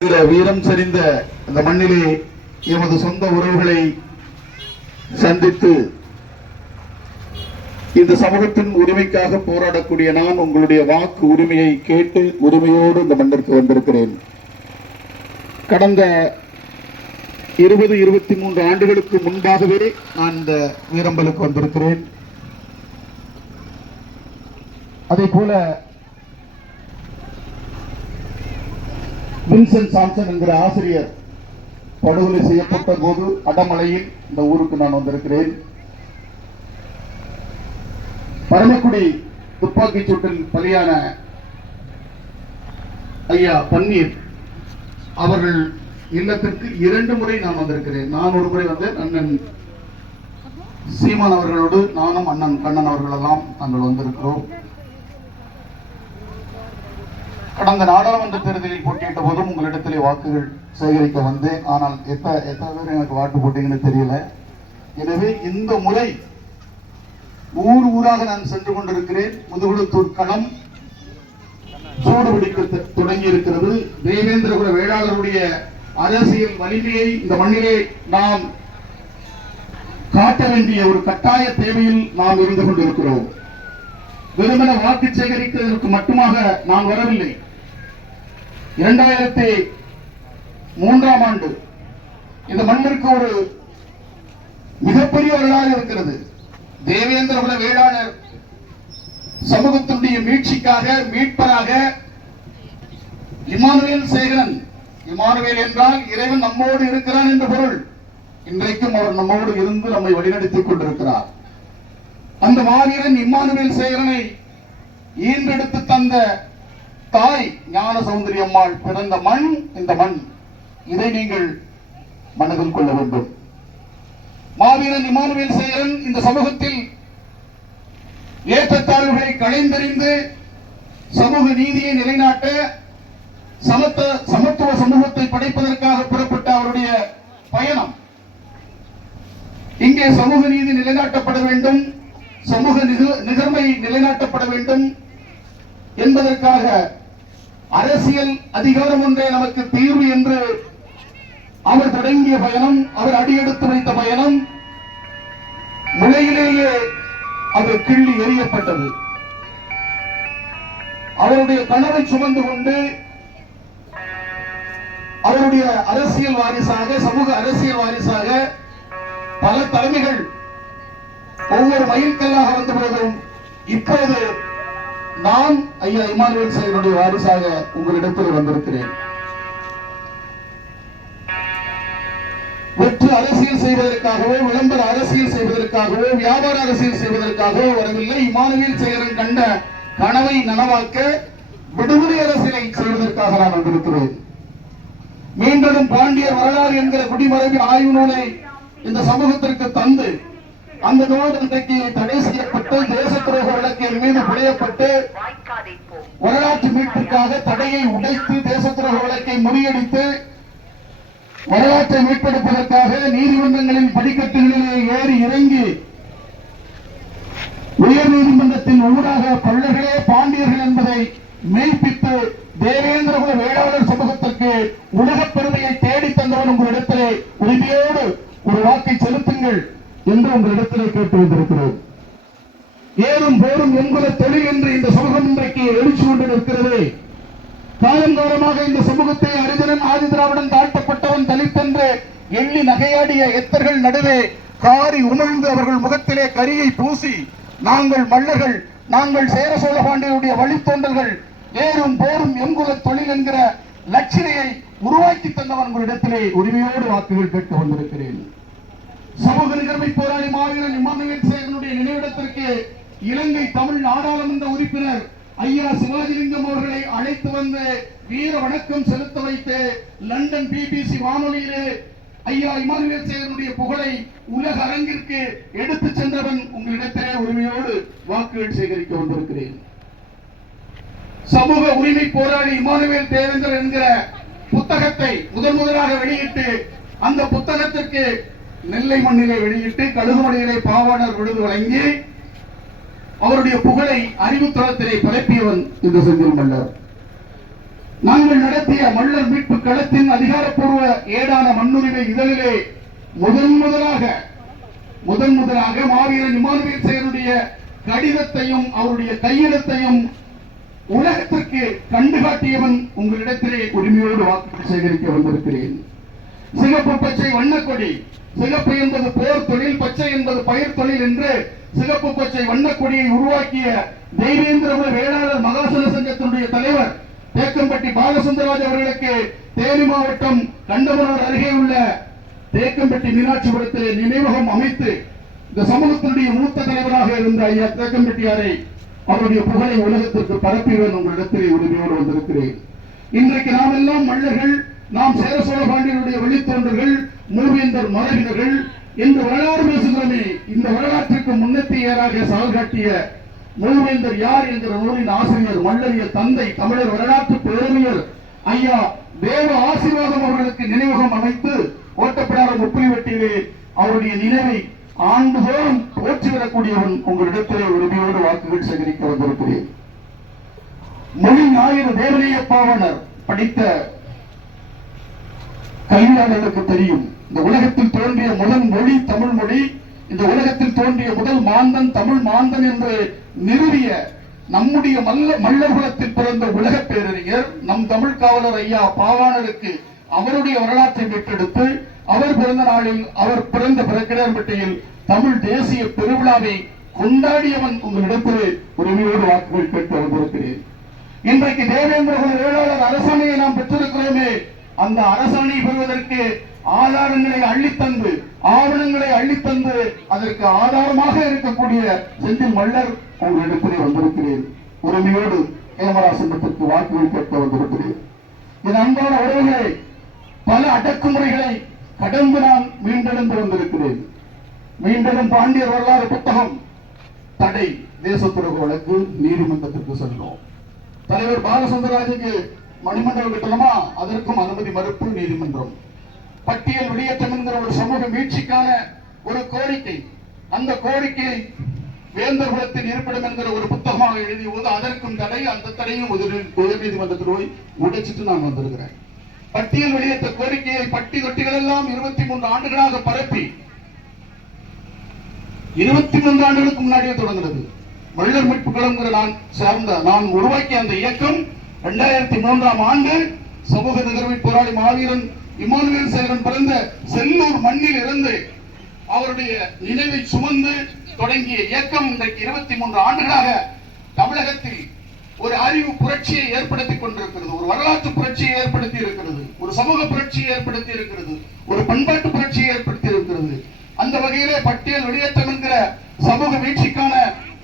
வீரம் செறிந்த இந்த மண்ணிலே எமது சொந்த உறவுகளை சந்தித்து இந்த சமூகத்தின் உரிமைக்காக போராடக்கூடிய நான் உங்களுடைய வாக்கு உரிமையை கேட்டு உரிமையோடு இந்த மண்ணிற்கு வந்திருக்கிறேன். கடந்த 20-23 ஆண்டுகளுக்கு முன்பாகவே நான் இந்த வீரம்பலுக்கு வந்திருக்கிறேன். அதே போல வின்சென்ட் சாம்சன் என்கிற ஆசிரியர் படுகொலை செய்யப்பட்ட போது அடமலையில் இந்த ஊருக்கு நான் வந்திருக்கிறேன். பரமக்குடி துப்பாக்கி சூட்டில் பலியான ஐயா பன்னீர் அவர்கள் இல்லத்திற்கு 2 முறை நான் வந்திருக்கிறேன். நான் ஒரு முறை வந்து அண்ணன் சீமான் அவர்களோடு நானும் அண்ணன் கண்ணன் அவர்களெல்லாம் நாங்கள் வந்திருக்கிறோம். கடந்த நாடாளுமன்ற தேர்தலில் போட்டியிட்ட போதும் உங்களிடத்திலே வாக்குகள் சேகரிக்க வந்தேன். ஆனால் எத்தனை பேர் எனக்கு வாக்கு போட்டீங்கன்னு தெரியல. எனவே இந்த முறை ஊர் ஊராக நான் சென்று கொண்டிருக்கிறேன். முதுகுளத்தூர் களம் சூடுபிடிக்க தொடங்கி இருக்கிறது. தேவேந்திரகுல வேளாளருடைய அரசியல் வலிமையை இந்த மண்ணிலே நாம் காட்ட வேண்டிய ஒரு கட்டாய தேவையில் நாம் இருந்து கொண்டிருக்கிறோம். வெறுமன வாக்கு சேகரிப்பதற்கு மட்டுமாக நான் வரவில்லை. 2003ஆம் ஆண்டு இந்த மண்ணிற்கு ஒரு மிகப்பெரிய வரலாறு இருக்கிறது. தேவேந்திரகுல வேளாளர் சமூகத்தினுடைய மீட்சிக்காக மீட்பராக இமானுவேல் சேகரன், இமானுவேல் என்றால் இறைவன் நம்மோடு இருக்கிறான் என்று பொருள். இன்றைக்கும் அவர் நம்மோடு இருந்து நம்மை வழிநடத்திக் கொண்டிருக்கிறார். அந்த மாவீரன் இமானுவேல் சேகரனை ஈன்றெடுத்து தந்த தாய் ஞான சௌந்தரி அம்மாள் பிறந்த மண் இந்த மண். இதை நீங்கள் மனதில் கொள்ள வேண்டும். மாவீரன் இமானுவேல் சேகரன் இந்த சமூகத்தில் ஏற்றத்தாழ்வுகளை களைந்தெறிந்து சமூக நீதியை நிலைநாட்ட சமத்துவ சமூகத்தை படைப்பதற்காக புறப்பட்ட அவருடைய பயணம். இங்கே சமூக நீதி நிலைநாட்டப்பட வேண்டும், சமூக நிகழ்மை நிலைநாட்டப்பட வேண்டும் என்பதற்காக அரசியல் அதிகாரம் ஒன்றே நமக்கு தீர்வு என்று அவர் தொடங்கிய பயணம், அவர் அடியெடுத்து வைத்த பயணம் முளையிலேயே அது கிள்ளி எறியப்பட்டது. அவருடைய கனவை சுமந்து கொண்டு அவருடைய அரசியல் வாரிசாக, சமூக அரசியல் வாரிசாக பல தலைமைகள் ஒவ்வொரு மைல்கல்லாக வந்த போதும் இப்போது நான் ஐயா இமானுவேல் சேகரனுடைய வாரிசாக உங்களிடத்தில் வந்திருக்கிறேன். வெற்று அரசியல் செய்வதற்காகவோ, விளம்பர அரசியல் செய்வதற்காகவோ, வியாபார அரசியல் செய்வதற்காகவோ வரவில்லை. இமானுவேல் சேகரன் கண்ட கனவை நனவாக்க விடுதலை அரசியலை செய்வதற்காக நான் வந்திருக்கிறேன். மீண்டும் பாண்டியர் வரலாறு என்கிற குடிமரபின் ஆய்வு நூலை இந்த சமூகத்திற்கு தந்து அந்த நூல் இன்றைக்கு தடை செய்யப்பட்டு தேச துரோக வழக்கின் மீது புனையப்பட்டு வரலாற்று மீட்பிற்காக தடையை உடைத்து தேச துரோக வழக்கை முறியடித்து வரலாற்றை மீட்டெடுப்பதற்காக நீதிமன்றங்களின் படிக்கட்டுகளிலே ஏறி இறங்கி உயர் நீதிமன்றத்தின் ஊடாக பல்லர்களே பாண்டியர்கள் என்பதை மெய்ப்பித்து தேவேந்திரகுல வேளாளர் சமூகத்திற்கு உலகப் பெருமையை தேடி தந்தவன் உங்களிடத்திலே உரிமையோடு ஒரு வாக்கை செலுத்துங்கள் என்று உங்களிடத்திலே கேட்டு வந்திருக்கிறோம். ஏறும் போரும் என்குல தொழில் என்று இந்த சமூகம் இன்றைக்கு எழுச்சி கொண்டு நிற்கிறது. காலங்காலமாக இந்த சமூகத்தை அரிஜனன் ஆதி திராவிடன் தாழ்த்தப்பட்டவன் தலித்தென்று எள்ளி நகையாடிய எத்தர்கள் நடுவே காரி உமிழ்ந்து அவர்கள் முகத்திலே கரியை பூசி நாங்கள் மல்லர்கள், நாங்கள் சேர சோழ பாண்டியருடைய வழித்தோன்றல்கள், ஏறும் போரும் எங்குல தொழில் என்கிற லட்சணையை உருவாக்கி தந்தவன் உங்களிடத்திலே உரிமையோடு வாக்குகள் கேட்டு வந்திருக்கிறேன். சமூக நிகழ்மை போராளி மாவீரன் இமானுவேல் சேகரனுடைய நினைவிடத்திற்கு இலங்கை தமிழ் நாடாளுமன்ற உறுப்பினர் ஐயா சிவாஜிலிங்கம் அவர்களை அழைத்து வந்து வீர வணக்கம் செலுத்த வைத்து லண்டன் BBC வானொலியிலே ஐயா இமானுவேல் சேகரனுடைய புகழை உலக அரங்கிற்கு எடுத்து சென்றவன் உங்களிடத்திலே உரிமையோடு வாக்குகள் சேகரிக்க வந்திருக்கிறேன். சமூக உரிமை போராளி இமானுவேல் தேவேந்திரன் என்கிற புத்தகத்தை முதலாக வெளியிட்டு அந்த புத்தகத்திற்கு நெல்லை மண்ணிலே வெளியிட்டு கழுகுமலையிலே பாவாணர் விருது வழங்கி அவருடைய புகழை அறிவுத்தளத்திலே பரப்பியவன் இந்த செந்தில் மல்லர். நாங்கள் நடத்திய மல்லர் மீட்பு களத்தின் அதிகாரப்பூர்வ ஏடான மண்ணுரிமை இதழிலே முதன் முதலாக மாவீரன் இமானுவேல் சேகருடைய கடிதத்தையும் அவருடைய கையெழுத்தையும் உலகத்திற்கு கண்டுகாட்டியவன் உங்களிடத்திலே உரிமையோடு வாக்குகள் சேகரிக்க வந்திருக்கிறேன். சிகப்பு பச்சை வண்ணக்கொடி, சிகப்பு என்பது போர் தொழில், பச்சை என்பது பயிர் தொழில் என்று சிகப்பு பச்சை வண்ணக்கொடியை உருவாக்கிய தெய்வேந்திரகுல வேளாளர் மகாசன சங்கத்தினுடைய தலைவர் தேக்கம்பட்டி பாலசுந்தரராஜ் அவர்களுக்கு தேனி மாவட்டம் கண்டமனூர் அருகே உள்ள தேக்கம்பட்டி மீனாட்சிபுரத்திலே நினைவகம் அமைத்து இந்த சமூகத்தினுடைய மூத்த தலைவராக இருந்த ஐயா தேக்கம்பட்டியாரை அவருடைய புகழை உலகத்திற்கு பரப்பியவன் உங்களிடத்திலே உரிமையோடு வந்திருக்கிறேன். இன்றைக்கு நாம் எல்லாம் மல்லர்கள், நாம் சேர சோழ பாண்டியனுடைய வழித்தோன்றர்கள், மூவேந்தர் மரபினர்கள் என்று வரலாறு பேசுகிறோமே. இந்த வரலாற்றுக்கு முன்னெத்தியராக சால்காட்டிய மூவேந்தர் யார் என்கிற நூலின் ஆசிரியர், மல்லரிய தந்தை, தமிழர் வரலாற்று பேரறிஞர் ஐயா தேவ ஆசீர்வாதம் அவர்களுக்கு நினைவகம் அமைத்து ஓட்டப்பிடாரம் உப்புலிவெட்டியிலே அவருடைய நினைவை ஆண்டுதோறும் போற்றி வரக்கூடியவன் உங்களிடத்திலே உரிமையோடு வாக்குகள் சேகரிக்க வந்திருக்கிறேன். மொழி ஞாயிறு தேவனைய பாவனர் படித்த கல்வியாளர்களுக்கு தெரியும், இந்த உலகத்தில் தோன்றிய முதல் மொழி தமிழ் மொழி, இந்த உலகத்தில் தோன்றிய முதல் மாந்தன் தமிழ் மாந்தன் என்று நிறுவிய நம்முடைய மல்லர் குலத்தில் பிறந்த உலக பேரறிஞர் நம் தமிழ் காவலர் ஐயா பாவாணருக்கு அவருடைய வரலாற்றை பெற்றெடுத்து அவர் பிறந்த நாளில் அவர் பிறந்த பிறக்கிடார்பட்டியில் தமிழ் தேசிய பெருவிழாவை கொண்டாடியவன் உங்களிடத்தில் உரிமையோடு வாக்குகள் கேட்டு வந்திருக்கிறேன். இன்றைக்கு தேவேந்திரகுல வேளாளர் அரசாணையை நாம் பெற்றிருக்கிறோமே, அந்த அரசாணை பெறுவதற்கு ஆதாரங்களை அள்ளித்தந்து, ஆவணங்களை அள்ளித்தந்து அதற்கு ஆதாரமாக இருக்கக்கூடிய செந்தில் மல்லர் உங்களிடத்திலே வந்திருக்கிறேன். உரிமையோடு கேமராசனத்திற்கு வாக்குகள் கேட்க வந்திருக்கிறேன். என் அன்பான உறவுகளை, பல அடக்குமுறைகளை கடந்து நான் மீண்டெழுந்து வந்திருக்கிறேன். மீண்டெழும் பாண்டியர் வரலாறு புத்தகம் தடை, தேசத்துறவு வழக்கு, நீதிமன்றத்திற்கு செல்லும். தலைவர் பாலசுந்தரராஜுக்கு மணிமண்டபம் கட்டணுமா, அதற்கும் அனுமதி மறுப்பு, நீதிமன்றம். பட்டியல் வெளியேற்றம் என்கிற ஒரு சமூக மீட்சிக்கான ஒரு கோரிக்கை, அந்த கோரிக்கை வேந்தர் குலத்தின் இருப்பிடம் என்கிற ஒரு புத்தகமாக எழுதிய போது அதற்கும் தடை, அந்த தடையும் உயர் நீதிமன்றத்தில் போய் உடைச்சிட்டு நான் வந்திருக்கிறேன். பட்டியல் வெளியேற்ற கோரிக்கையை பட்டி தொட்டிகள் எல்லாம் 23 ஆண்டுகளாக பரப்பி 23 ஆண்டுகளுக்கு முன்னாடியே தொடங்குகிறது. மல்லர் மீட்பு களம்ங்கிற நான் உருவாக்கிய அந்த இயக்கம் 2003ஆம் ஆண்டு சமூக நிகழ்வை போராளி மாவீரன் இமானுவேல் சேகரன் பிறந்த செல்லூர் மண்ணில் இருந்து அவருடைய நினைவை சுமந்து தொடங்கிய இயக்கம் இன்றைக்கு 23 ஆண்டுகளாக தமிழகத்தில் ஒரு அறிவு புரட்சியை ஏற்படுத்திக் கொண்டிருக்கிறது, ஒரு வரலாற்று புரட்சியை ஏற்படுத்தி இருக்கிறது, ஒரு சமூக புரட்சியை ஏற்படுத்தி இருக்கிறது, ஒரு பண்பாட்டு புரட்சியை ஏற்படுத்தி இருக்கிறது. அந்த வகையிலே பட்டியல் வெளியேற்றம் என்கிற சமூக வீழ்ச்சிக்கான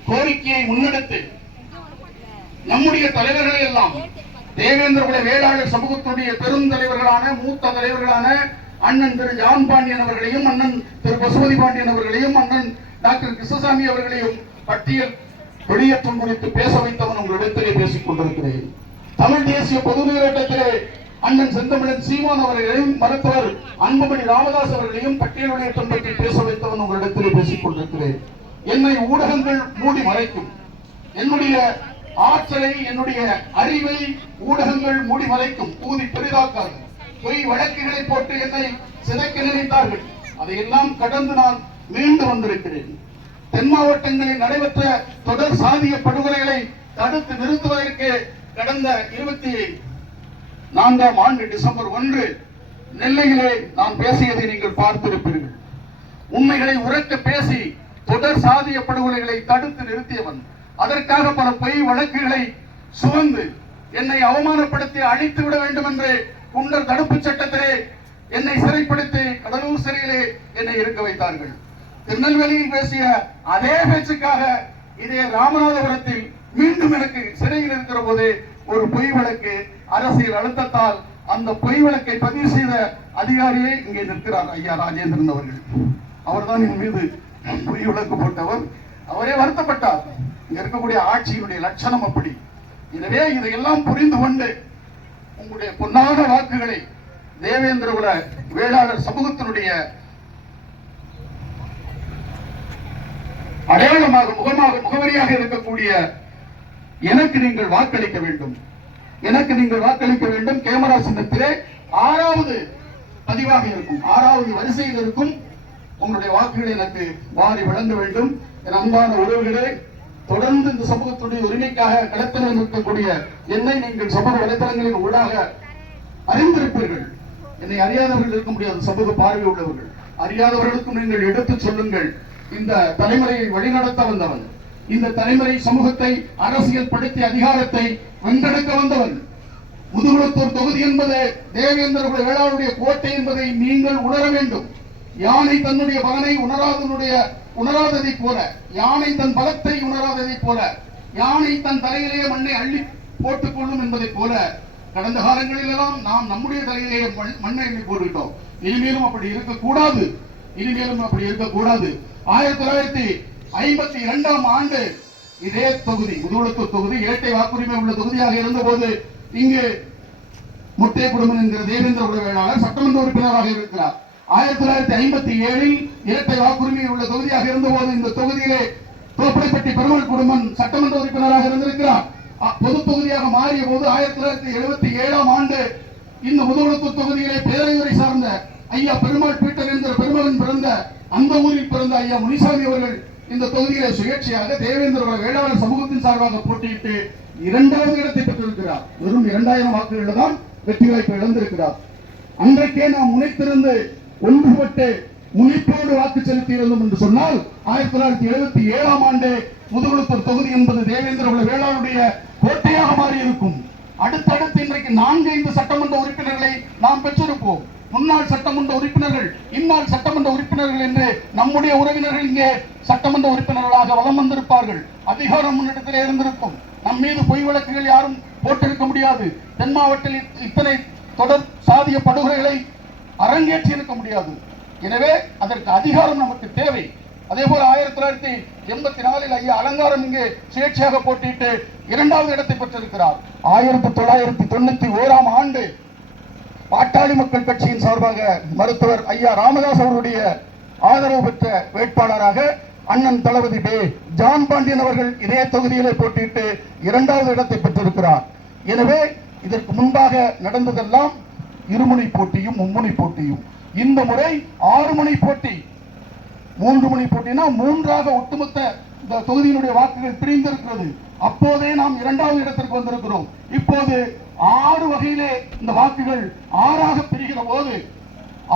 கோரிக்கையை முன்னெடுத்து நம்முடைய தலைவர்களை எல்லாம் தேவேந்திரகுல வேளாளர் சமூகத்துடைய பெருந்தலைவர்களான மூத்த தலைவர்களான அண்ணன் திரு ஜான் பாண்டியன் அவர்களையும், அண்ணன் திரு பசுபதி பாண்டியன் அவர்களையும், அண்ணன் டாக்டர் கிருஷ்ணசாமி அவர்களையும் பட்டியல் வெளியேற்றம் குறித்து பேச வைத்தவன் உங்களிடத்திலே பேசிக் கொண்டிருக்கிறேன். தமிழ் தேசிய பொது நீரோட்டத்திலே அண்ணன் செந்தமிழன் சீமான் அவர்களையும், மருத்துவர் அன்புமணி ராமதாஸ் அவர்களையும் பட்டியல் வெளியேற்றம் பற்றி பேச வைத்தவன் உங்களிடத்திலே பேசிக் கொண்டிருக்கிறேன். என்னை ஊடகங்கள் மூடி மறைக்கும், என்னுடைய ஆற்றலை, என்னுடைய அறிவை ஊடகங்கள் மூடி மறைக்கும், ஊதி பெரிதாக்காது, பொய் வழக்குகளை போட்டு என்னை சிதைக்க நினைத்தார்கள். அதையெல்லாம் கடந்து நான் மீண்டு வந்திருக்கிறேன். தென் மாவட்டங்களில் நடைபெற்ற தொடர் சாதிய படுகொலைகளை தடுத்து நிறுத்துவதற்கு கடந்த 24ஆம் ஆண்டு டிசம்பர் 1 நெல்லையிலே நான் பேசியதை நீங்கள் பார்த்திருப்பீர்கள். உண்மைகளை உரக்க பேசி தொடர் சாதிய படுகொலைகளை தடுத்து நிறுத்தியவன், அதற்காக பல பொய் வழக்குகளை சுமந்து என்னை அவமானப்படுத்தி அழித்து விட வேண்டும் என்று குண்டர் தடுப்பு சட்டத்திலே என்னை சிறைப்படுத்தி கடலூர் சிறையிலே என்னை இருக்க வைத்தார்கள். திருநெல்வேலியில் பேசிய அதே பேச்சுக்காக இதே ராமநாதபுரத்தில் மீண்டும் எனக்கு சிறையில் இருக்கிற போதே ஒரு பொய் வழக்கு அரசியல் அழுத்தத்தால் அந்த பொய் வழக்கை பதிவு செய்த அதிகாரியே இங்கே நிற்கிறார், ஐயா ராஜேந்திரன் அவர்கள். அவர்தான் என் மீது பொய் வழக்கு போட்டவர். அவரே வருத்தப்பட்டார். இங்க இருக்கக்கூடிய ஆட்சியினுடைய லட்சணம் அப்படி. எனவே இதையெல்லாம் புரிந்து கொண்டு உங்களுடைய பொன்னான வாக்குகளை தேவேந்திரகுல வேளாளர் சமூகத்தினுடைய அடையாளமாக முகவரியாக இருக்கக்கூடிய எனக்கு நீங்கள் வாக்களிக்க வேண்டும். எனக்கு நீங்கள் வாக்களிக்க வேண்டும். கேமரா சின்னத்திலே 6வது பதிவாக இருக்கும், 6வது வரிசையில் இருக்கும். உங்களுடைய வாக்குகளை எனக்கு வாரி வழங்க வேண்டும். என் அன்பான உறவுகளே, தொடர்ந்து இந்த சமூகத்துடைய உரிமைக்காக களத்தில் இருக்கக்கூடிய என்னை நீங்கள் சமூக வலைதளங்களின் ஊடாக அறிந்திருப்பீர்கள். என்னை அறியாதவர்கள் இருக்க முடியாது. சமூக பார்வை உள்ளவர்கள் அறியாதவர்களுக்கும் நீங்கள் எடுத்துச் சொல்லுங்கள். இந்த தலைமுறையை வழிநடத்த வந்தவன், இந்த தலைமுறை சமூகத்தை அரசியல் படுத்தி அதிகாரத்தை வென்றெடுக்க வந்தவன். முதுகுளத்தூர் தொகுதி என்பது தேவேந்திர வேளாளருடைய கோட்டை என்பதை நீங்கள் உணர வேண்டும். யானை தன்னுடைய பலனை உணராததை போல, யானை தன் பலத்தை உணராததை போல, யானை தன் தலையிலேயே மண்ணை அள்ளி போட்டுக் கொள்ளும் என்பதை போல கடந்த காலங்களில் எல்லாம் நாம் நம்முடைய தலையிலேயே மண்ணை அள்ளி போட்டுவிட்டோம். இனிமேலும் அப்படி இருக்கக்கூடாது. 1952ஆம் ஆண்டு இதே தொகுதி, முதுகுளத்தூர் தொகுதி இரட்டை வாக்குரிமை உள்ள தொகுதியாக இருந்தபோது இங்கு முட்டை குடும்பம் என்கிற தேவேந்திர வேளாளர் சட்டமன்ற உறுப்பினராக இருக்கிறார். 1957இல் இரட்டை வாக்குரிமை உள்ள தொகுதியாக இருந்தபோது இந்த தொகுதியிலே தோப்படைப்பட்டி பெருமாள் குடும்பம் சட்டமன்ற உறுப்பினராக இருந்திருக்கிறார். பொது தொகுதியாக மாறிய போது 1977ஆம் ஆண்டு இந்த முதுகுளத்தூர் தொகுதியிலே பேரையூரை சார்ந்த ஐயா பெருமாள் பீட்டர் என்கிற பெருமகன் பிறந்த அந்த ஊரில் பிறந்த ஐயா முனிசாமி அவர்கள் இந்த தொகுதியிலே சுயேட்சையாக தேவேந்திர வேளாளர் சமூகத்தின் சார்பாக போட்டியிட்டு 2வது இடத்தை பெற்றிருக்கிறார். வெறும் 2000 வாக்குகளில் தான் வெற்றி வாய்ப்பு இழந்திருக்கிறார். அன்றைக்கே நாம் முனைத்திருந்து ஒன்றுபட்டு முனைப்போடு வாக்கு செலுத்தி இருந்தோம் என்று சொன்னால் 1977ஆம் ஆண்டு முதுகுளத்தூர் தொகுதி என்பது தேவேந்திர வேளாளருடைய கோட்டையாக மாறி இருக்கும். அடுத்தடுத்து இன்றைக்கு 4-5 சட்டமன்ற உறுப்பினர்களை நாம் பெற்றிருப்போம். முன்னாள் சட்டமன்ற உறுப்பினர்கள், இந்நாள் சட்டமன்ற உறுப்பினர்கள் என்று நம்முடைய உறவினர்கள் இங்கே சட்டமன்ற உறுப்பினர்களாக வலம் வந்திருப்பார்கள். அதிகாரம் முன்னிடத்திலே இருந்திருக்கும். நம் மீது பொய் வழக்குகள் யாரும் போட்டிருக்க முடியாது. தென் மாவட்டத்தில் இத்தனை தொடர் சாதிய படுகொலைகளை அரங்கேற்றி இருக்க முடியாது. எனவே அதற்கு அதிகாரம் நமக்கு தேவை. அதே போல 1984இல் ஐயா அலங்காரம் இங்கே சுயேட்சையாக போட்டியிட்டு 2வது இடத்தை பெற்றிருக்கிறார். 1991ஆம் ஆண்டு பாட்டாளி மக்கள் கட்சியின் சார்பாக மருத்துவர் ஐயா ராமதாஸ் அவருடைய ஆதரவு பெற்ற வேட்பாளராக அண்ணன் தளபதி ஜான் பாண்டியன் அவர்கள் இதே தொகுதியிலே போட்டியிட்டு 2வது இடத்தை பெற்றிருக்கிறார். எனவே இதற்கு முன்பாக நடந்ததெல்லாம் இருமுனை போட்டியும் மும்முனை போட்டியும். இந்த முறை 6 முனை போட்டி, 3 முனை போட்டினா 3ஆக ஒட்டுமொத்த இந்த தொகுதியினுடைய வாக்குகள் பிரிந்திருக்கிறது. அப்போதே நாம் 2வது இடத்திற்கு வந்திருக்கிறோம். இப்போது 6 வகையிலே இந்த வாக்குகள் 6ஆக பிரிகிற போது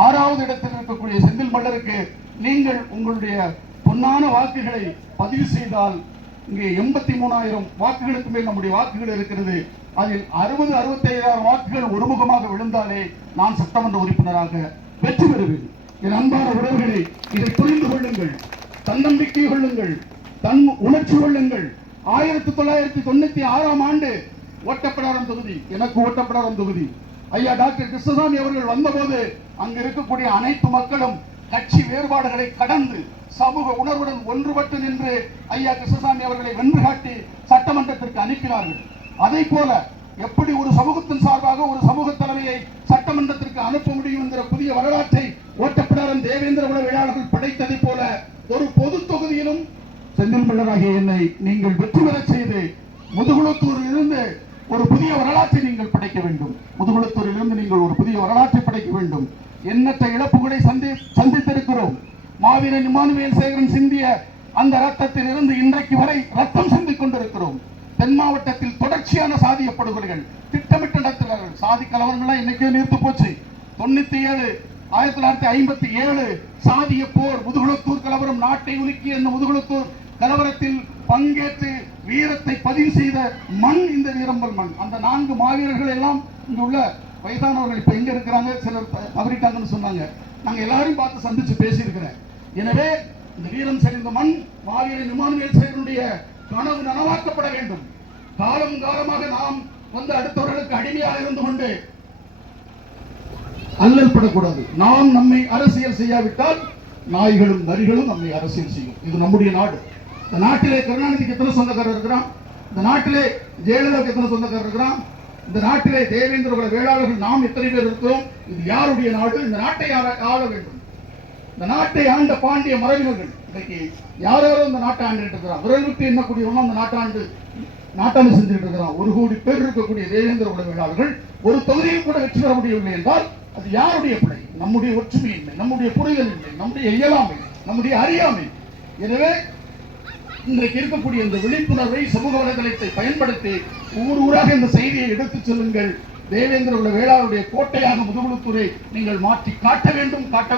6வது இடத்தில் இருக்கக்கூடிய செந்தில் மல்லருக்கு நீங்கள் உங்களுடைய பொன்னான வாக்குகளை பதிவு செய்தால் இங்கே 83,000 வாக்குகளுக்கு மேல் நம்முடைய வாக்குகள் இருக்கிறது. அதில் 65,000 வாக்குகள் ஒருமுகமாக விழுந்தாலே நான் சட்டமன்ற உறுப்பினராக வெற்றி பெறுவேன். என் அன்பான உறவுகளை இதை புரிந்து கொள்ளுங்கள், தன்னம்பிக்கை கொள்ளுங்கள், தன் உணர்ச்சி கொள்ளுங்கள். 1996ஆம் ஆண்டு ஓட்டப்பிடாரம் தொகுதி, எனக்கு ஓட்டப்பிடாரம் தொகுதி, ஐயா டாக்டர் கிருஷ்ணசாமி அவர்கள் வந்தபோது அங்கு இருக்கக்கூடிய அனைத்து மக்களும் கட்சி வேறுபாடுகளை கடந்து சமூக உணர்வுடன் ஒன்றுபட்டு நின்று ஐயா கிருஷ்ணசாமி அவர்களை வென்று காட்டி சட்டமன்றத்திற்கு அனுப்பினார்கள். அதை போல எப்படி ஒரு சமூகத்தின் சார்பாக ஒரு சமூக தலைமையை சட்டமன்றத்திற்கு அனுப்ப முடியும் என்கிற புதிய வரலாற்றை ஓட்டப்பிடாரம் தேவேந்திர வேளாளர்கள் படைத்ததை போல ஒரு பொது தொகுதியிலும் செந்தில் மல்லராகிய என்னை நீங்கள் வெற்றி பெறச் செய்து முதுகுளத்தூரில் இருந்து ஒரு புதிய வரலாற்றை நீங்கள் படைக்க வேண்டும். முதுகுளத்தூரில் இருந்து நீங்கள் ஒரு புதிய வரலாற்றை படைக்க வேண்டும். எண்ணற்ற இழப்புகளை சந்தித்திருக்கிறோம். மாவீரன் இமானுவேல் சேகரன் சிந்திய அந்த ரத்தத்தில் இருந்து இன்றைக்கு வரை ரத்தம் சிந்திக் கொண்டிருக்கிறோம். தென் மாவட்டத்தில் தொடர்ச்சியான சாதிய படுகொலைகள் திட்டமிட்டு நடத்துகிறார்கள். சாதி கலவரங்கள்லாம் இன்னைக்கே நிறுத்து போச்சு. 1957 சாதிய போர், முதுகுளத்தூர் கலவரம், நாட்டை உலுக்கிய இந்த முதுகுளத்தூர் கலவரத்தில் பங்கேற்று வீரத்தை பதிவு செய்த மண் இந்த வீரம்பல் மண். அந்த 4 மாவீரர்கள் எல்லாம் இங்கு உள்ள வயதானவர்கள் இப்ப எங்க இருக்கிறாங்க, சிலர் தவறிட்டாங்கன்னு சொன்னாங்க. நாங்க எல்லாரையும் பார்த்து சந்திச்சு பேசியிருக்கிறேன். எனவே இந்த வீரம் செறிந்த மண் மாவீரன் இமானுவேல் சேகரனுடைய கனவு நனவாக்கப்பட வேண்டும். காலம் காலமாக நாம் வந்து அடுத்தவர்களுக்கு அடிமையாக இருந்து கொண்டு அல்லல் படக்கூடாது. நாம் நம்மை அரசியல் செய்யாவிட்டால் நாய்களும் நரிகளும் நம்மை அரசியல் செய்யும். இது நம்முடைய நாடு. இந்த நாட்டிலே கருணாநிதிக்கு எத்தனை சொந்தக்காரர் இருக்கிறான்? இந்த நாட்டிலே ஜெயலலிதாவுக்கு எத்தனை சொந்தக்காரர் இருக்கிறான்? இந்த நாட்டிலே தேவேந்திர வேளாளர்கள் நாம் எத்தனை பேர் இருக்கிறோம்? இது யாருடைய நாடு? இந்த நாட்டை ஆள வேண்டும். இந்த நாட்டை ஆண்ட பாண்டிய மரபினர்கள் இன்னைக்கு யாரோ இந்த நாட்டை ஆண்டு இருக்கிறார். விரல் விட்டு எண்ணக்கூடியவங்க அந்த நாட்டை ஆண்டு நாட்டாளி செஞ்சுட்டு இருக்கிறோம். 1 கோடி பேர் இருக்கக்கூடிய தேவேந்திர குல வேளாளர்கள் ஒரு தொகுதியில் கூட வெற்றி பெற முடியவில்லை என்றால் அது யாருடைய பிழை? நம்முடைய ஒற்றுமையின்மை, நம்முடைய புரிதல் இல்லை, நம்முடைய இயலாமை, நம்முடைய அறியாமை. எனவே இன்றைக்கு இருக்கக்கூடிய இந்த விழிப்புணர்வை சமூக வலைதளத்தை பயன்படுத்தி ஊர் ஊராக இந்த செய்தியை எடுத்துச் செல்லுங்கள். தேவேந்திர குல வேளாளருடைய கோட்டையாக முதுகுளத்தூரை நீங்கள் மாற்றி காட்ட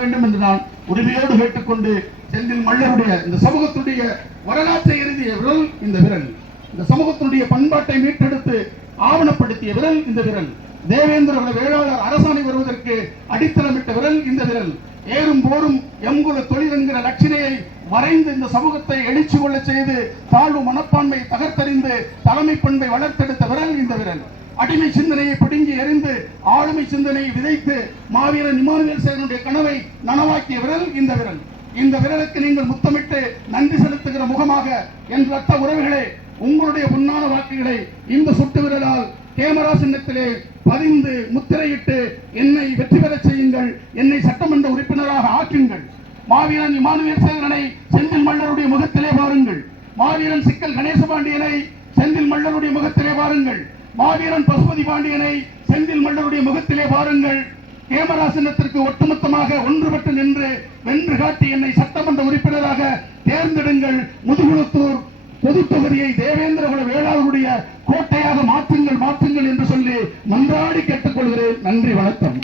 வேண்டும் என்று நான் உரிமையோடு கேட்டுக்கொண்டு, செந்தில் மல்லருடைய இந்த சமூகத்துடைய வரலாற்றை எழுதிய விரல் இந்த விரல், இந்த சமூகத்தினுடைய பண்பாட்டை மீட்டெடுத்து ஆவணப்படுத்திய விரல் இந்த விரல், தேவேந்திர குல வேளாளர் அரசாணை வருவதற்கு அடித்தளமிட்ட விரல் இந்த விரல், ஏறும் போரும் எங்குல தொழில் என்கிற லட்சணையை வரைந்து இந்த சமூகத்தை எழுச்சி கொள்ள செய்து தாழ்வு மனப்பான்மை தகர்த்தறிந்து தலைமை பண்பை வளர்த்தெடுத்த விரல் இந்த விரல், அடிமை சிந்தனையை பிடுங்கி எறிந்து ஆளுமை சிந்தனையை விதைத்து மாவீரன் இமானுவேல் சேகரனுடைய கனவை நனவாக்கிய விரல் இந்த விரல். இந்த விரலுக்கு நீங்கள் முத்தமிட்டு நன்றி செலுத்துகிற முகமாக என் ரத்த உறவுகளே, உங்களுடைய பொன்னான வாக்குகளை இந்த சுட்டு விரலால் கேமரா சின்னத்திலே பதிந்து முத்திரையிட்டு என்னை வெற்றி பெறச் செய்யுங்கள், என்னை சட்டமன்ற உறுப்பினராக ஆக்குங்கள். மாவீரன் இமானுவேல் சேகரனை செந்தில் மல்லருடைய முகத்திலே பாருங்கள், மாவீரன் சிக்கல் கணேசபாண்டியனை செந்தில் மல்லருடைய முகத்திலே பாருங்கள், மாவீரன் பசுபதி பாண்டியனை செந்தில் மல்லருடைய முகத்திலே பாருங்கள். கேமரா சின்னத்திற்கு ஒட்டுமொத்தமாக ஒன்றுபட்டு நின்று வென்று காட்டி என்னை சட்டமன்ற உறுப்பினராக தேர்ந்தெடுங்கள். முதுகுளத்தூர் பொது தொகுதியை தேவேந்திர குல வேளாளருடைய கோட்டையாக மாற்றுங்கள் என்று சொல்லி மன்றாடி கேட்டுக்கொள்கிறேன். நன்றி, வணக்கம்.